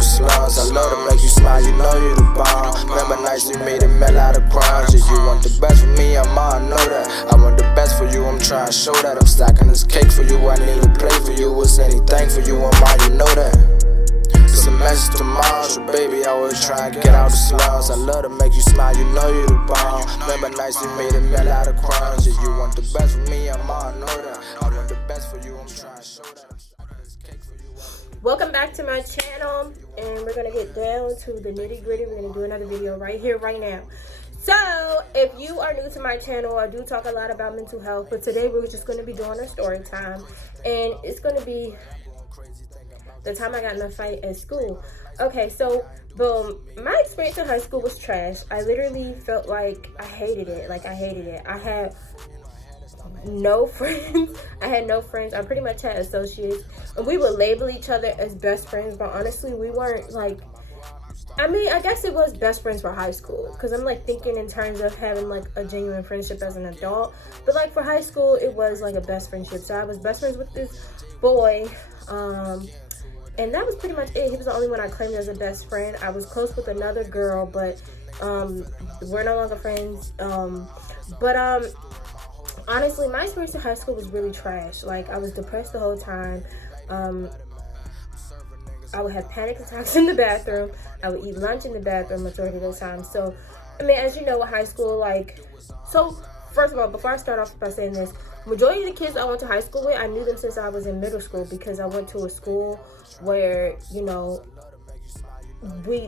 the slums. I love to make you smile, you know you the bomb. Remember nights we made it melt out of crimes. Yeah, you want the best for me, I know that. I want the best for you, I'm trying to show that. I'm stacking this cake for you, I need to play for you. It's anything for you, you know that. It's a message to mom, so baby, I always try and get out the slums. I love to make you smile, you know you the bomb. Remember nights we made it melt out of crimes. Yeah, you want the best for me, I know that. I want the best for you, I'm trying to show that. Welcome back to my channel, and we're gonna get down to the nitty gritty. We're gonna do another video right here, right now. So, if you are new to my channel, I do talk a lot about mental health, but today we're just gonna be doing our story time, and it's gonna be the time I got in a fight at school. Okay, so boom, my experience in high school was trash. I literally felt like I hated it. I had no friends. I pretty much had associates, and we would label each other as best friends, but honestly we weren't. Like, I mean, I guess it was best friends for high school, because I'm like thinking in terms of having like a genuine friendship as an adult, but like for high school it was like a best friendship. So I was best friends with this boy, and that was pretty much it. He was the only one I claimed as a best friend. I was close with another girl, but we're no longer friends. Honestly, my experience in high school was really trash. Like, I was depressed the whole time. I would have panic attacks in the bathroom. I would eat lunch in the bathroom majority of the time. So, I mean, as you know, with high school, like, so first of all, before I start off by saying this, majority of the kids I went to high school with, I knew them since I was in middle school, because I went to a school where, you know,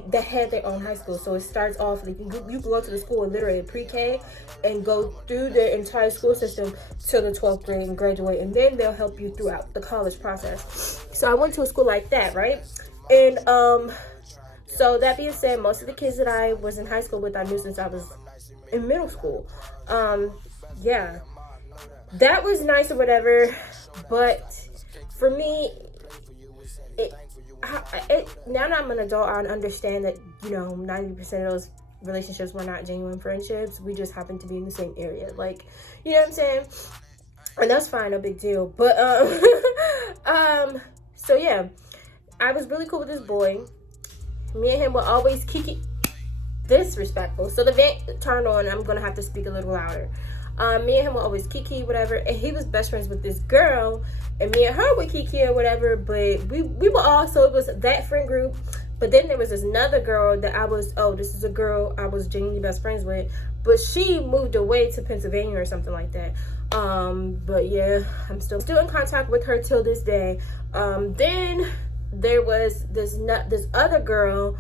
they had their own high school. So it starts off like you go to the school literally pre-K and go through the entire school system till the 12th grade and graduate, and then they'll help you throughout the college process. So I went to a school like that, right? And so that being said, most of the kids that I was in high school with, I knew since I was in middle school. Yeah, that was nice or whatever, but for me, now that I'm an adult, I understand that, you know, 90% of those relationships were not genuine friendships. We just happened to be in the same area, like, you know what I'm saying? And that's fine, no big deal. But so yeah, I was really cool with this boy. Me and him were always disrespectful. So the vent turned on, I'm gonna have to speak a little louder. Me and him were always kiki, whatever, and he was best friends with this girl, and me and her were kiki or whatever, but we were all, so it was that friend group. But then there was this another girl that this is a girl I was genuinely best friends with, but she moved away to Pennsylvania or something like that. But yeah, I'm still in contact with her till this day. Then there was this other girl,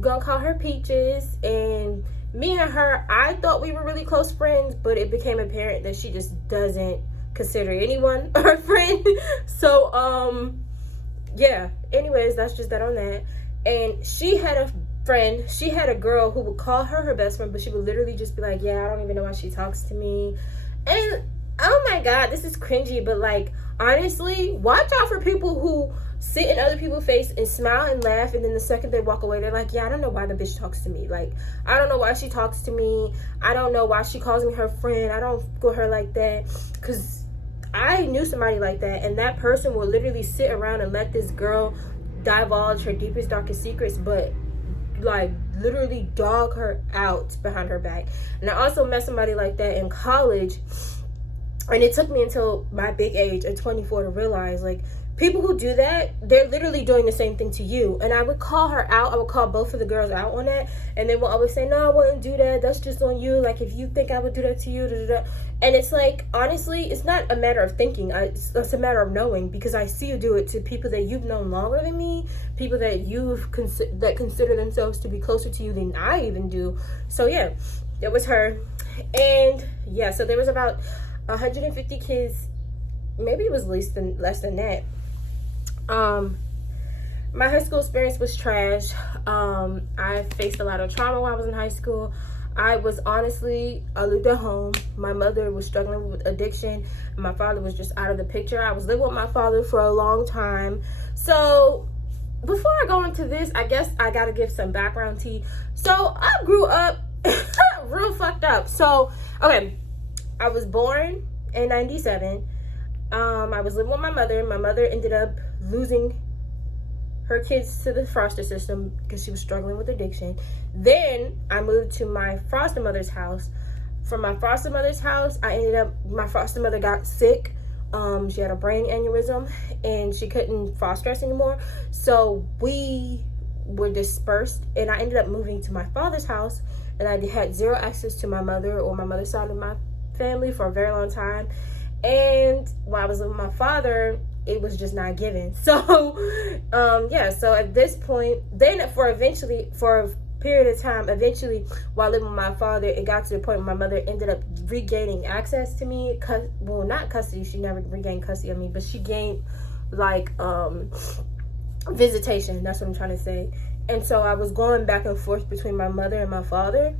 gonna call her Peaches, and me and her, I thought we were really close friends, but it became apparent that she just doesn't consider anyone her friend. So, yeah. Anyways, that's just that on that. And she had a friend, she had a girl who would call her best friend, but she would literally just be like, yeah, I don't even know why she talks to me. And, oh my God, this is cringy, but like, honestly, watch out for people who sit in other people's face and smile and laugh, and then the second they walk away, they're like, yeah, I don't know why the bitch talks to me. Like, I don't know why she talks to me. I don't know why she calls me her friend. I don't go her like that. Because I knew somebody like that, and that person will literally sit around and let this girl divulge her deepest, darkest secrets, but like literally dog her out behind her back. And I also met somebody like that in college, and it took me until my big age at 24 to realize, like, people who do that, they're literally doing the same thing to you. And I would call her out. I would call both of the girls out on that. And they will always say, no, I wouldn't do that. That's just on you. Like, if you think I would do that to you, da, da, da. And it's like, honestly, it's not a matter of thinking. It's a matter of knowing, because I see you do it to people that you've known longer than me, people that that consider themselves to be closer to you than I even do. So yeah, it was her. And yeah, so there was about 150 kids. Maybe it was less than that. My high school experience was trash. I faced a lot of trauma while I was in high school. I lived at home. My mother was struggling with addiction, and my father was just out of the picture. I was living with my father for a long time. So before I go into this, I guess I gotta give some background tea. So I grew up real fucked up. So, okay, I was born in 97. I was living with my mother. My mother ended up losing her kids to the foster system because she was struggling with addiction. Then I moved to my foster mother's house. From my foster mother's house, my foster mother got sick. She had a brain aneurysm and she couldn't foster us anymore. So we were dispersed, and I ended up moving to my father's house, and I had zero access to my mother or my mother's side of my family for a very long time. And while I was with my father, it was just not given. So so at this point, then for a period of time, eventually while living with my father, it got to the point where my mother ended up regaining access to me. Well, not custody, she never regained custody of me, but she gained like visitation, that's what I'm trying to say. And so I was going back and forth between my mother and my father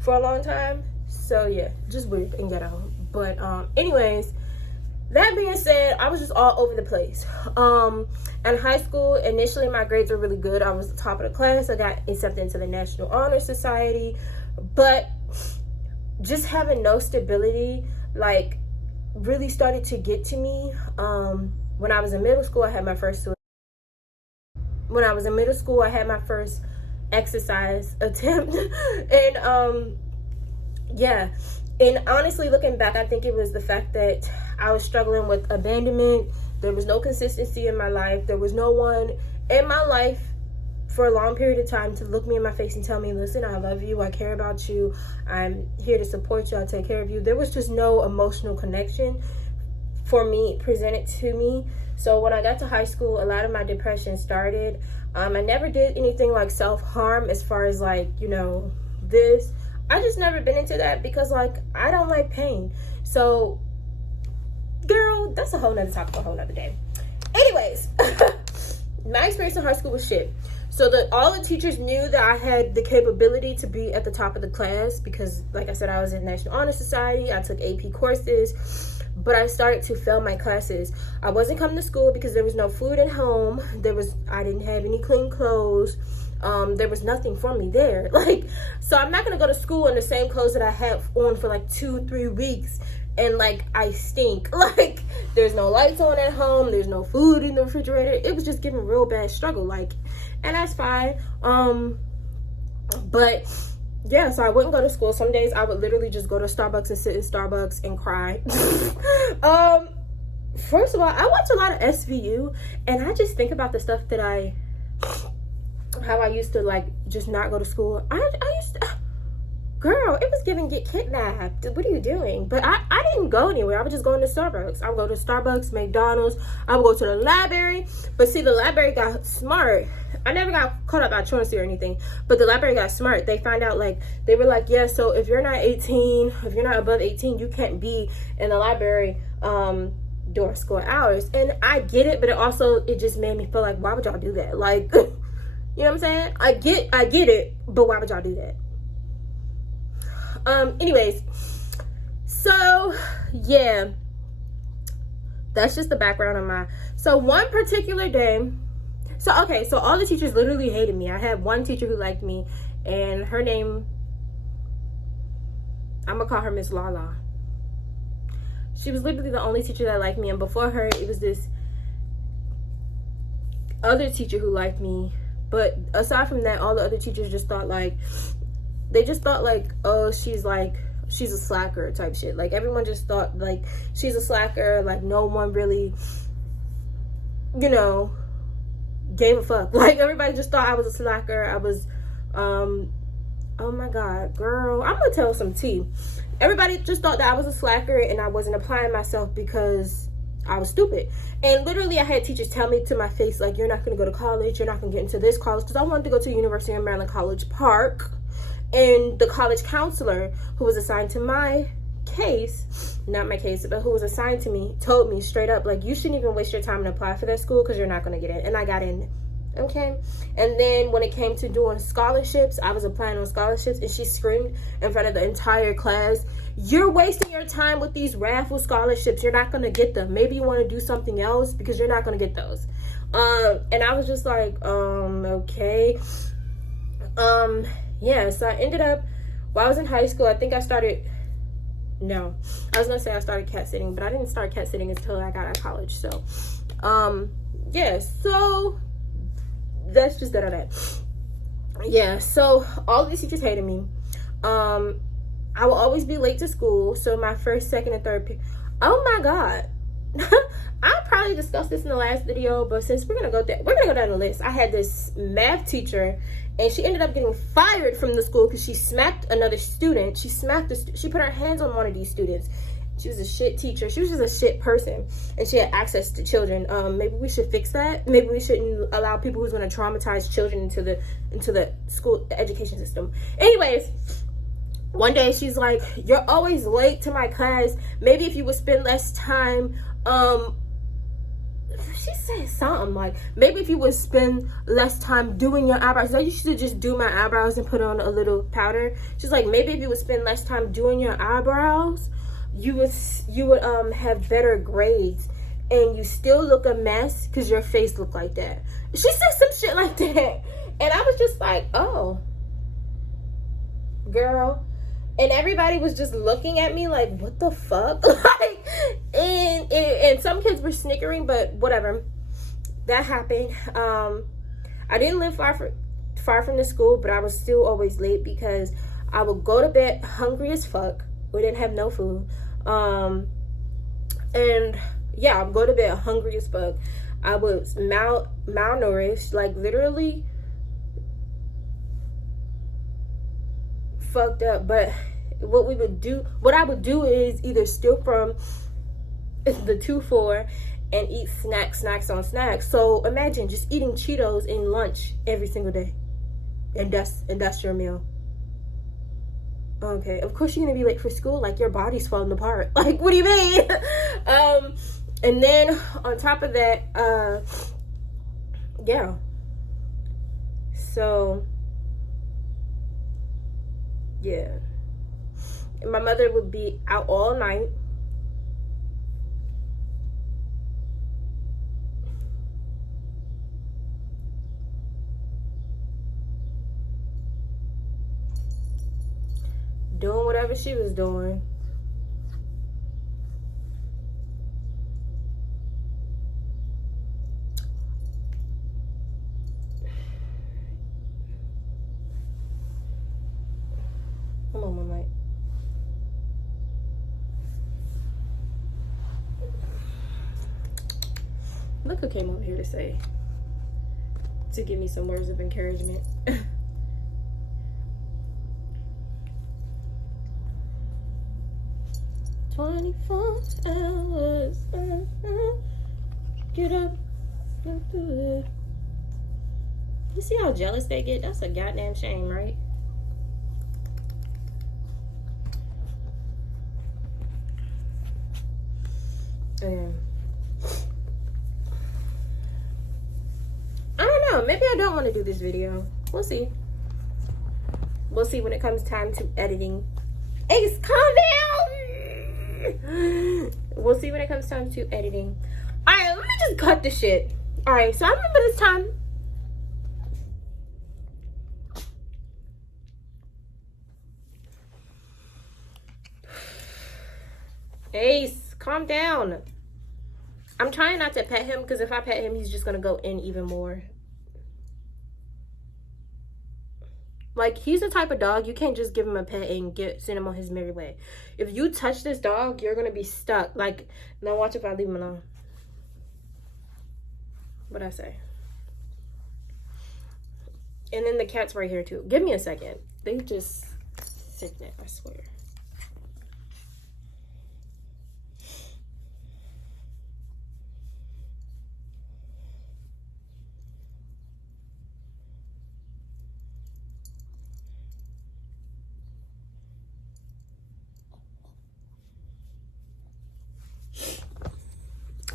for a long time. So yeah, just weird and ghetto. But anyways, that being said, I was just all over the place. In high school, initially my grades were really good. I was the top of the class. I got accepted into the National Honor Society. But just having no stability, like, really started to get to me. When I was in middle school, I had my first exercise attempt. And and honestly, looking back, I think it was the fact that I was struggling with abandonment. There was no consistency in my life. There was no one in my life for a long period of time to look me in my face and tell me, listen, I love you, I care about you, I'm here to support you, I'll take care of you. There was just no emotional connection for me, presented to me. So when I got to high school, a lot of my depression started. I never did anything like self-harm as far as like, this. I just never been into that because, like, I don't like pain. So, girl, that's a whole nother topic, a whole nother day. Anyways, my experience in high school was shit. So all the teachers knew that I had the capability to be at the top of the class because, like I said, I was in National Honor Society. I took AP courses, but I started to fail my classes. I wasn't coming to school because there was no food at home. I didn't have any clean clothes. There was nothing for me there. So I'm not gonna go to school in the same clothes that I had on for like 2-3 weeks and like I stink. Like, there's no lights on at home, there's no food in the refrigerator. It was just giving real bad struggle, and that's fine. But yeah, so I wouldn't go to school. Some days I would literally just go to Starbucks and sit in Starbucks and cry. First of all, I watch a lot of SVU, and I just think about the stuff that how I used to like just not go to school. I used to, girl, it was giving get kidnapped. What are you doing? But I didn't go anywhere. I was just going to Starbucks. I would go to Starbucks, McDonald's. I would go to the library. But see, the library got smart. I never got caught up by truancy or anything, but the library got smart. They find out, they were like, yeah, so if you're not 18, if you're not above 18, you can't be in the library during school hours. And I get it, but it just made me feel like, why would y'all do that? You know what I'm saying? I get it, but why would y'all do that? Anyways, so yeah, that's just the background on so one particular day, so all the teachers literally hated me. I had one teacher who liked me, and her name, I'm gonna call her Miss Lala. She was literally the only teacher that liked me, and before her, it was this other teacher who liked me. But aside from that, all the other teachers just thought oh, she's a slacker type shit. Everyone just thought she's a slacker. No one really, gave a fuck. Everybody just thought I was a slacker. I was, oh my God, girl, I'm gonna tell some tea. Everybody just thought that I was a slacker and I wasn't applying myself because I was stupid. And literally I had teachers tell me to my face, you're not going to go to college, you're not going to get into this college, because I wanted to go to University of Maryland College Park. And the college counselor who was assigned to my case, not my case, but who was assigned to me, told me straight up, you shouldn't even waste your time and apply for that school because you're not going to get in. And I got in. Okay. And then when it came to doing scholarships, I was applying on scholarships, and she screamed in front of the entire class, you're wasting your time with these raffle scholarships. You're not going to get them. Maybe you want to do something else because you're not going to get those. And I was just okay. Yeah, so I ended up, while I was in high school, I think I started cat sitting, but I didn't start cat sitting until I got out of college. So, yeah, so That's just that on that. Yeah, so all these teachers hated me. I will always be late to school. So my first, second, and third oh my god. I probably discussed this in the last video, but since we're gonna go down the list. I had this math teacher, and she ended up getting fired from the school because she smacked another student. She put her hands on one of these students. She was a shit teacher. She was just a shit person, and she had access to children. Maybe we should fix that. Maybe we shouldn't allow people who's going to traumatize children into the school, the education system. Anyways, one day she's like, "You're always late to my class. Maybe if you would spend less time." She said something like, maybe if you would spend less time doing your eyebrows. I used to just do my eyebrows and put on a little powder. She's like, maybe if you would spend less time doing your eyebrows, you would have better grades, and you still look a mess because your face looked like that. She said some shit like that, and I was just like, oh, girl. And everybody was just looking at me like, what the fuck? Like, and some kids were snickering, but whatever. That happened. I didn't live far from the school, but I was still always late because I would go to bed hungry as fuck. We didn't have no food. And yeah, I would go to bed hungry as fuck. I was malnourished, like literally fucked up. But what I would do is either steal from the 2-4 and eat snacks on snacks. So imagine just eating Cheetos in lunch every single day, and that's your meal. Okay, of course you're gonna be late for school, like your body's falling apart. Like, what do you mean? And then on top of that, yeah. So yeah, my mother would be out all night. Doing whatever she was doing. Come on, my mic. Look who came over here to give me some words of encouragement. 24 hours. Get up. Go do it. You see how jealous they get? That's a goddamn shame, right? I don't know. Maybe I don't want to do this video. We'll see. We'll see when it comes time to editing. Ace, calm down! We'll see when it comes time to editing. Alright, let me just cut the shit. Alright, so I remember this time. Ace, calm down. I'm trying not to pet him because if I pet him, he's just gonna go in even more. Like, he's the type of dog you can't just give him a pet and send him on his merry way. If you touch this dog, you're gonna be stuck. Like, now watch if I leave him alone. What'd I say? And then the cat's right here too. Give me a second. They just sit there, I swear.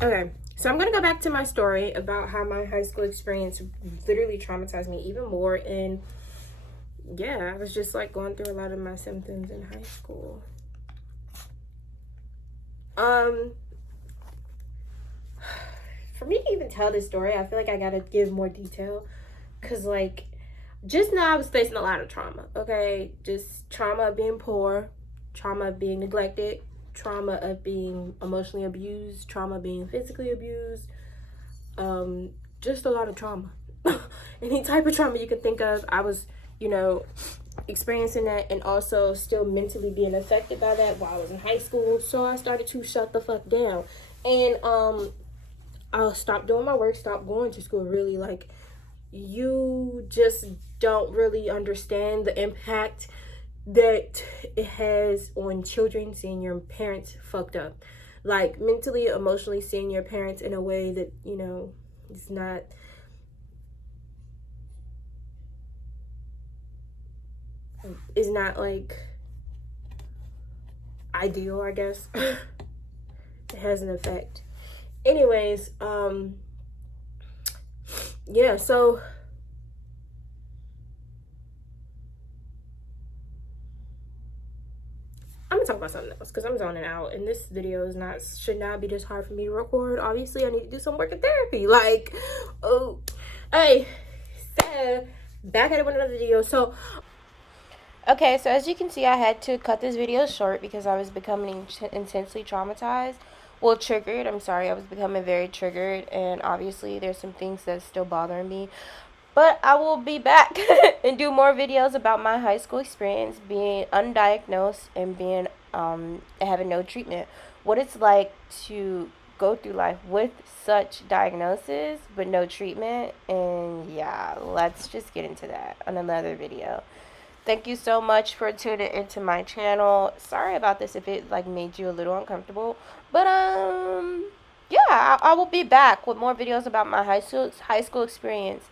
Okay, so I'm gonna go back to my story about how my high school experience literally traumatized me even more. And yeah, I was just like going through a lot of my symptoms in high school. For me to even tell this story, I feel like I gotta give more detail, because like just now I was facing a lot of trauma. Okay, just trauma of being poor, trauma of being neglected, trauma of being emotionally abused, trauma of being physically abused, just a lot of trauma. any type of trauma you can think of. I was, you know, experiencing that, and also still mentally being affected by that while I was in high school. So I started to shut the fuck down, and I'll stop doing my work, stop going to school. Really, like, you just don't really understand the impact that it has on children seeing your parents fucked up, like mentally, emotionally, seeing your parents in a way that, you know, it's not like ideal, I guess. It has an effect. Anyways, yeah, so I'm gonna talk about something else because I'm zoning out, and this video should not be this hard for me to record. Obviously, I need to do some work in therapy. Like, oh, hey, so back at it with another video. So, okay, so as you can see, I had to cut this video short because I was becoming intensely traumatized. Well, triggered. I'm sorry, I was becoming very triggered, and obviously, there's some things that's still bothering me. But I will be back and do more videos about my high school experience being undiagnosed and being having no treatment. What it's like to go through life with such diagnosis but no treatment. And yeah, let's just get into that on another video. Thank you so much for tuning into my channel. Sorry about this if it like made you a little uncomfortable, but yeah, I will be back with more videos about my high school experience.